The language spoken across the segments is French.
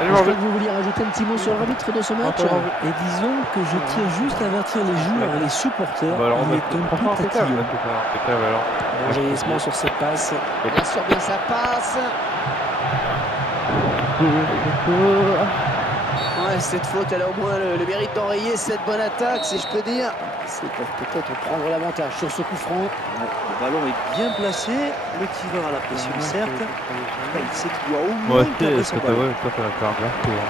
Allez, J'espère que vous vouliez rajouter un petit mot sur l'arbitre de ce match. Et disons que je tiens juste à avertir les joueurs et les supporters. Bah alors, Il est un peu franchement, impeccable. tatillon. Impeccable alors. Bon jaillissement sur cette passe. Bien sûr, bien ça passe. Ouais, cette faute, elle a au moins le mérite d'enrayer cette bonne attaque, si je peux dire. C'est pour peut-être prendre l'avantage sur ce coup franc. Le ballon est bien placé. Le tireur a la pression, certes. Il sait qu'il doit au moins Ouais, cadrer c'est son ça, ballon. ouais, toi, ça va faire un bien tour.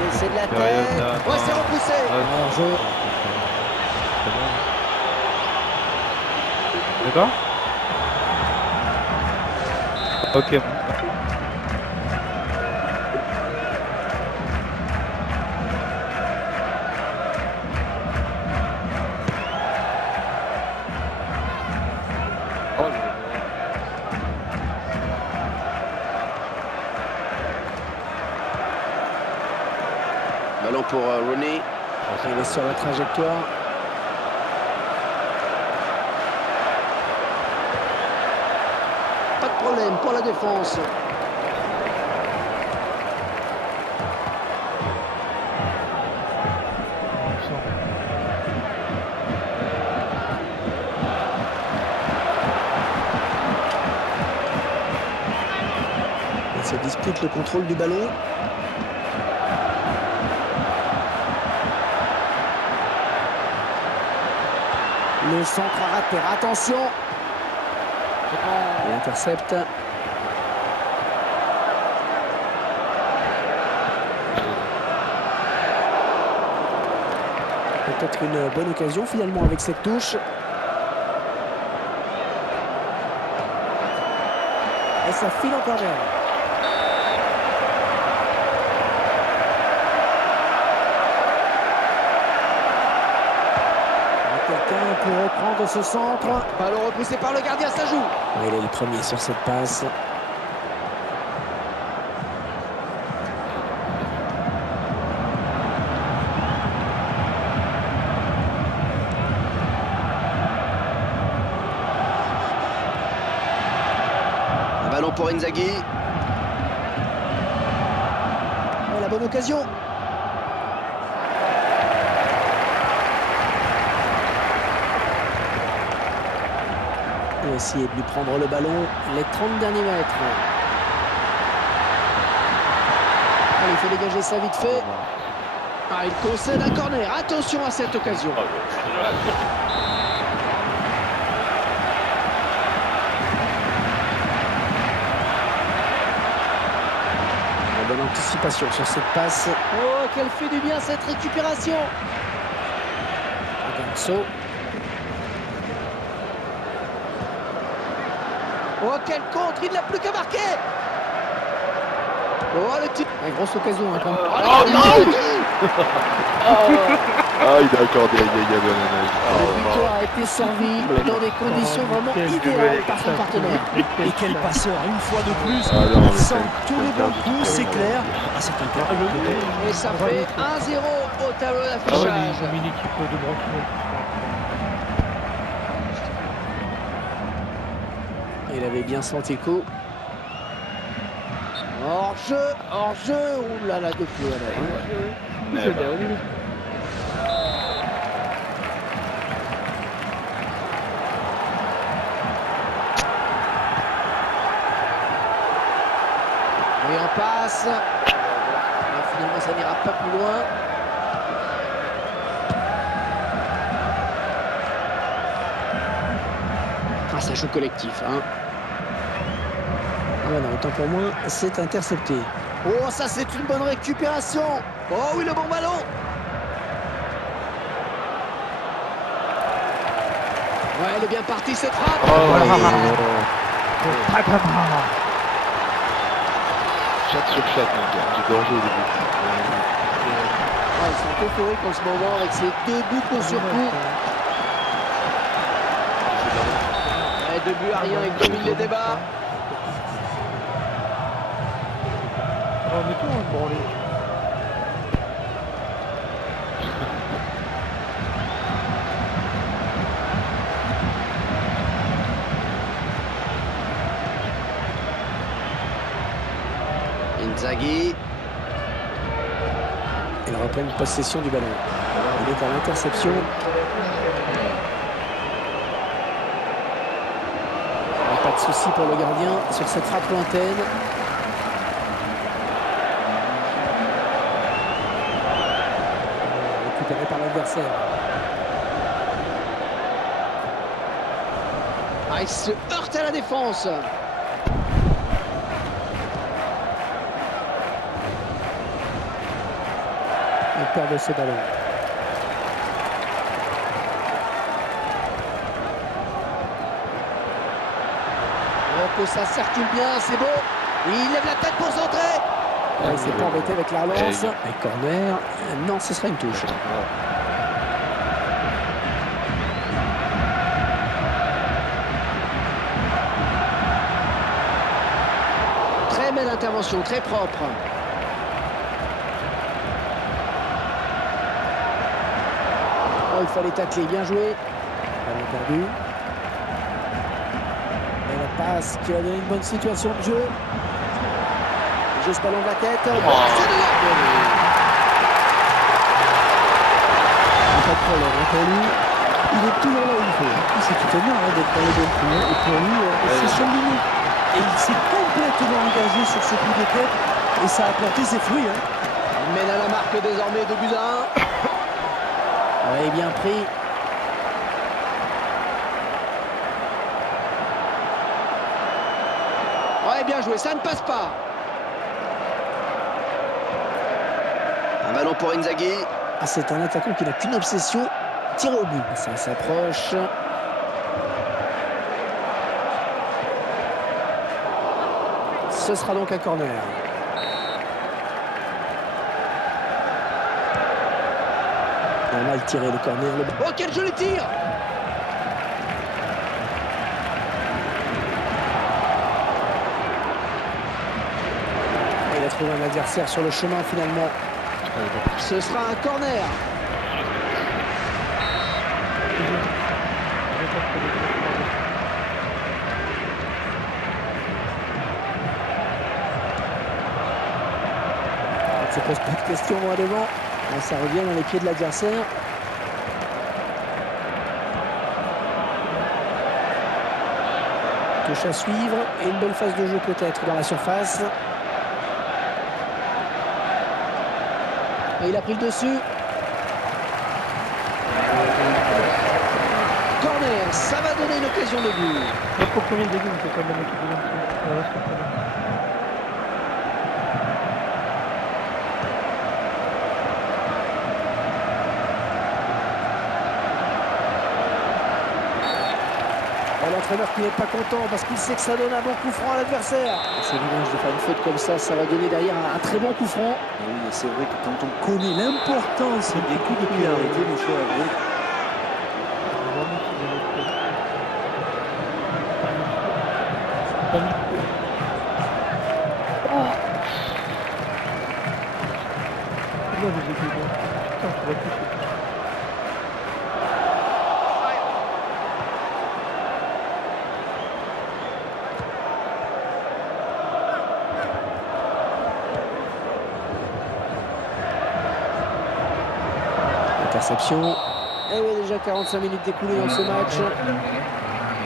Et c'est de la tête. Sérieux, Ouais, c'est repoussé. Alors jeu. D'accord. Ok. Ballon pour Rooney. Il est sur la trajectoire. Pas de problème pour la défense. Il se dispute le contrôle du ballon. Le centre à rater. Attention. Il intercepte. Peut-être une bonne occasion finalement avec cette touche. Et ça file en corner. Quelqu'un pour reprendre ce centre. Ballon repoussé par le gardien, ça joue. Il est le premier sur cette passe. Un ballon pour Inzaghi. Oh, la bonne occasion. Il va essayer de lui prendre le ballon les 30 derniers mètres. Allez, il faut dégager ça vite fait. Ah, il concède un corner. Attention à cette occasion. La bonne anticipation sur cette passe. Oh, qu'elle fait du bien cette récupération. Aganso. Oh, quel contre, il n'a plus qu'à marquer. Oh, le tir. Une grosse occasion. Hein, quand même. Oh, non. Ah, il a accordé à Gaga de la neige. Le buteur a été servi dans des conditions vraiment idéales par son partenaire. Et quel passeur, une fois de plus. Ah non, Il mais sent c'est- tous les bons coups, c'est clair. Ah, c'est un cas. Et ça fait 1-0 au tableau d'affichage. Il avait bien senti le coup. Hors-jeu. Ouh là là, de fou. Et on passe. Ah, finalement, ça n'ira pas plus loin. Ah, ça joue collectif. Hein. Ah ouais, non, autant pour moi, c'est intercepté. Oh, ça, c'est une bonne récupération. Oh oui, le bon ballon. Ouais, elle est bien partie, cette frappe. Chat sur chat, mon gars. J'ai gorgé au début. Ah, ils sont euphoriques en ce moment avec ces deux buts coup sur coup. Ouais, 2 buts à rien, ils dominent les débats. Inzaghi. Ils reprennent possession du ballon. Il est à l'interception. Pas de souci pour le gardien sur cette frappe lointaine. Récupéré par l'adversaire. Il se heurte à la défense. Il perd de ce ballon. Ça circule bien, c'est beau. Il lève la tête pour centrer. Il s'est pas embêté avec la relance. Et corner. Non, ce sera une touche. Très belle intervention, très propre. Oh, il fallait tacler, bien joué. Ballon perdu. Passe qui a donné une bonne situation de jeu. Juste ballon de la tête. Pas de problème pour lui. Il est toujours là où il faut. C'est tout énorme d'être dans le bon coup. Et pour lui, c'est son minute. Et il s'est complètement engagé sur ce coup de tête. Et ça a porté ses fruits. Il mène à la marque désormais 2-1. Oui, bien pris. Ouais, bien joué, ça ne passe pas. Un ballon pour Inzaghi. Ah, c'est un attaquant qui n'a qu'une obsession, tirer au but. Ça s'approche. Ce sera donc un corner. On a mal tiré le corner. Oh, quel joli tir! Il a trouvé un adversaire sur le chemin finalement. Ce sera un corner. Ça ne pose pas de question moi devant. Là, ça revient dans les pieds de l'adversaire. Touche à suivre et une belle phase de jeu peut-être dans la surface. Et il a pris le dessus. Corner, ça va donner une occasion de but. Au premier début, on peut pas donner l'équipe de L'entraîneur qui n'est pas content parce qu'il sait que ça donne un bon coup franc à l'adversaire. C'est dommage de faire une faute comme ça va donner derrière un très bon coup franc. Et oui, c'est vrai que quand on connaît l'importance des coups de pied arrêtés, mon cher Hervé, Interception. Et oui, déjà 45 minutes écoulées dans ce match.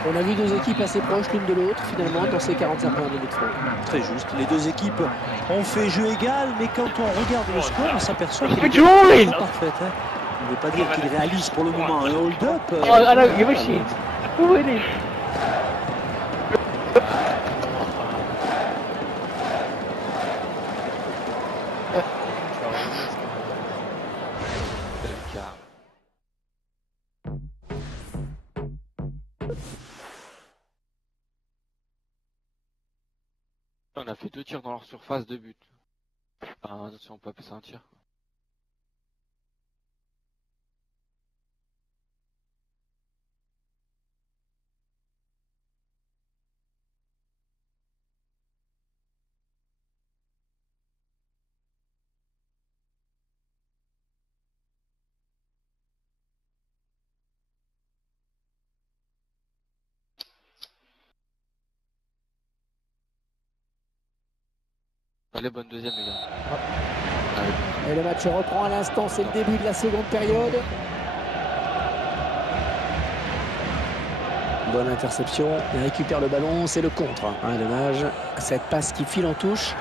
On a vu deux équipes assez proches l'une de l'autre finalement dans ces 45 premières minutes. très juste. Les deux équipes ont fait jeu égal, mais quand on regarde le score, on s'aperçoit qu'il est pas parfait. On ne veut pas dire qu'il réalise pour le moment un hold-up. I don't give a shit. Who it is? On a fait 2 tirs dans leur surface de but. Enfin, si on peut appeler ça un tir. Allez, bonne deuxième, les gars. Et le match reprend à l'instant, c'est le début de la seconde période. Bonne interception, il récupère le ballon, c'est le contre. Dommage, cette passe qui file en touche.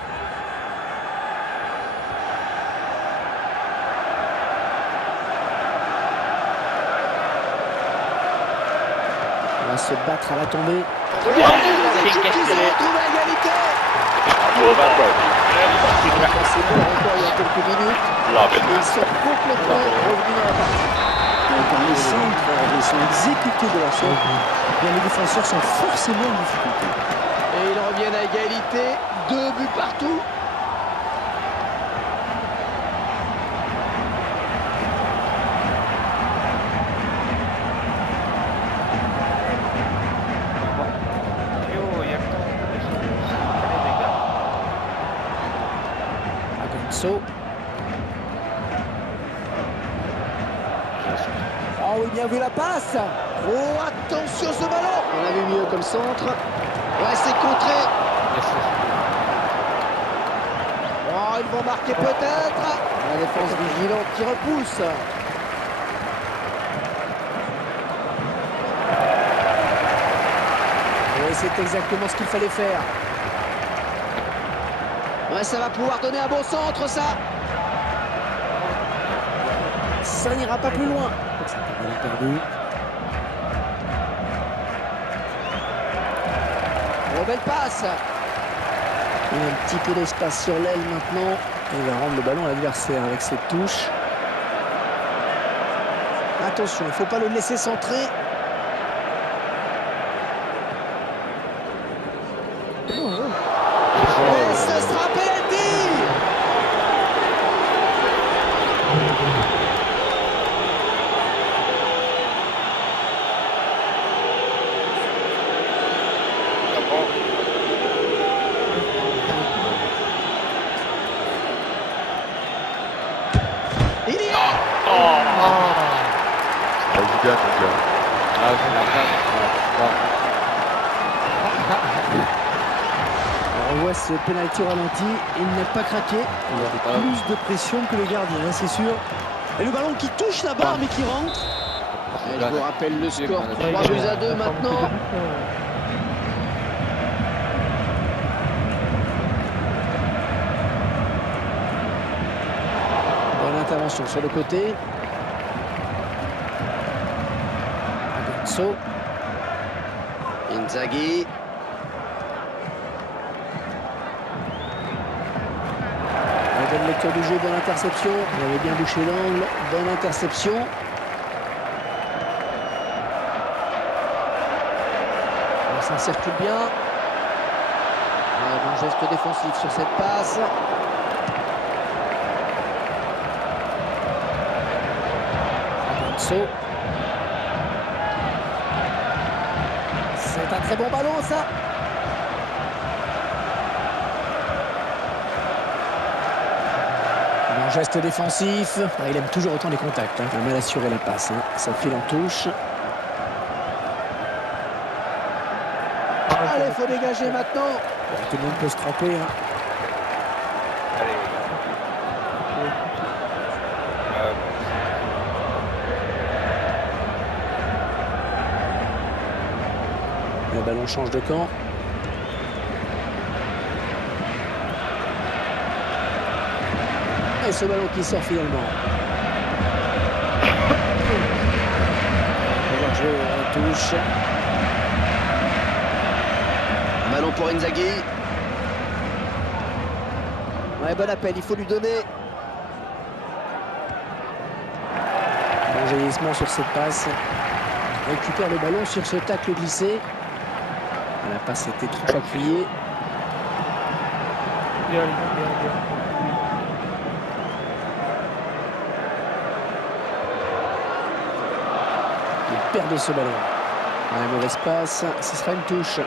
On va se battre à la tombée. Qui se retrouve à égalité. C'est bon encore il y a quelques minutes. Ils sont complètement revenus à la partie. Quand les centres sont exécutés de la sorte, bien les défenseurs sont forcément en difficulté. Et ils reviennent à égalité, 2 buts partout. Agonso. Oh oui, bien vu la passe. Oh, attention ce ballon. On a vu mieux comme centre. Ouais, c'est contré. Oh, ils vont marquer peut-être. La défense vigilante qui repousse. Oui, c'est exactement ce qu'il fallait faire. Ouais, ça va pouvoir donner un bon centre, ça. Ça n'ira pas plus loin. C'est un ballon perdu. Oh, belle passe. Il a un petit peu d'espace sur l'aile maintenant. Il va rendre le ballon à l'adversaire avec cette touche. Attention, il ne faut pas le laisser centrer. Et ce sera penalty. Il y est. On voit ce pénalty au ralenti, il n'est pas craqué. Il a plus de pression que le gardien, hein, c'est sûr. Et le ballon qui touche la barre mais qui rentre. Et je vous rappelle le score, 3-2 maintenant. Bonne intervention sur le côté. Agonso. Inzaghi. Bonne lecture du jeu, bonne interception. Il avait bien bouché l'angle. Bonne interception. Ça circule bien. Bon geste défensif sur cette passe. Agonso. C'est un très bon ballon, ça. Bon geste défensif. Il aime toujours autant les contacts. Il a mal assuré la passe. Ça file en touche. Allez, il faut dégager maintenant. Tout le monde peut se tromper. Le ballon change de camp. Et ce ballon qui sort finalement. On va jouer à la touche. Ballon pour Inzaghi. Ouais, bon appel, il faut lui donner. Bon jaillissement sur cette passe. Récupère le ballon sur ce tacle glissé. La passe était trop appuyée. Il perd ce ballon. Ouais, mauvaise passe, ce sera une touche.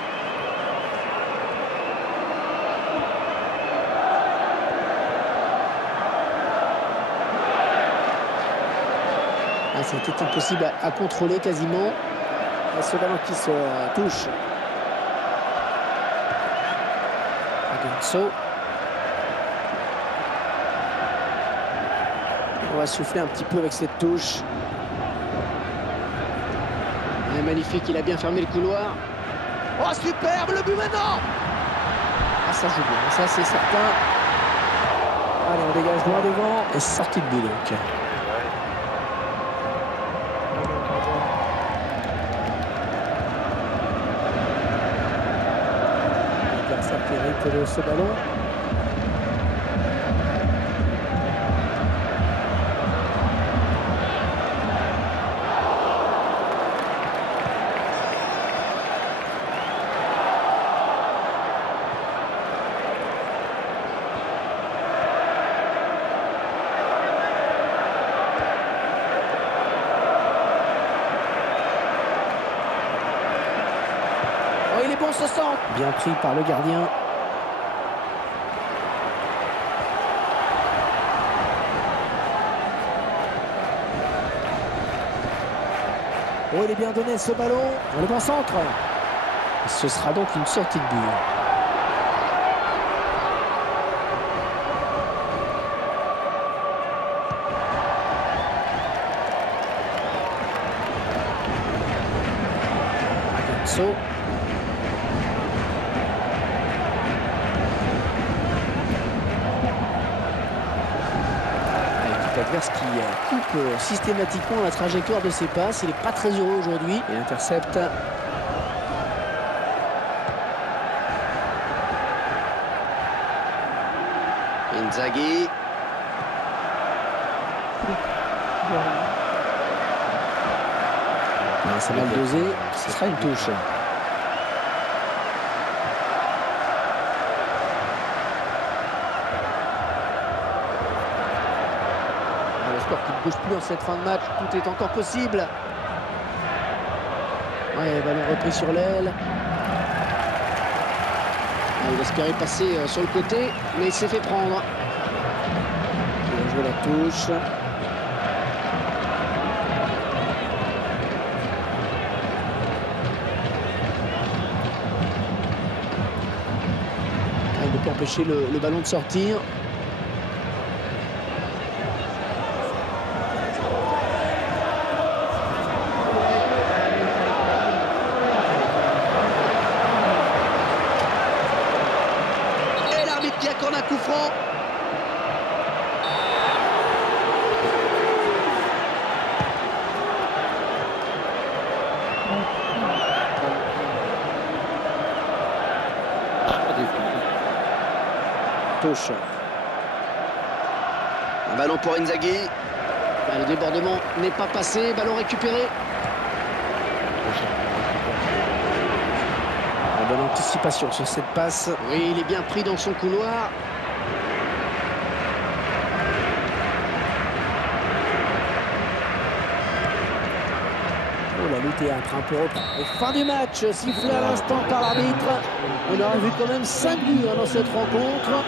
C'était impossible à contrôler quasiment. Et ce ballon qui se touche. Agonso. va souffler un petit peu avec cette touche. Ouais, magnifique, il a bien fermé le couloir. Oh, superbe, le but maintenant! Ah, ça joue bien, ça c'est certain. Allez, on dégage loin devant et sortie de but donc. L'adversaire qui hérite de ce ballon. Oh, il est bon ce centre. Bien pris par le gardien. Oh, il est bien donné ce ballon. Le bon centre. Ce sera donc une sortie de but. Aganso. L'équipe adverse qui coupe systématiquement la trajectoire de ses passes. Il n'est pas très heureux aujourd'hui. Et intercepte. Inzaghi. C'est mal dosé, ce sera une touche. Le score qui ne bouge plus en cette fin de match, tout est encore possible. Ouais, ballon repris sur l'aile. Il espérait passer sur le côté, mais il s'est fait prendre. Il a joué la touche. Il ne peut empêcher le ballon de sortir. Et l'arbitre qui accorde un coup franc. Touche. Un ballon pour Inzaghi. Le débordement n'est pas passé. Ballon récupéré. La bonne anticipation sur cette passe. Oui, il est bien pris dans son couloir. Oh, la lutte est en train de reprendre. Et fin du match, sifflé à l'instant par l'arbitre. On aurait vu quand même 5 buts dans cette rencontre.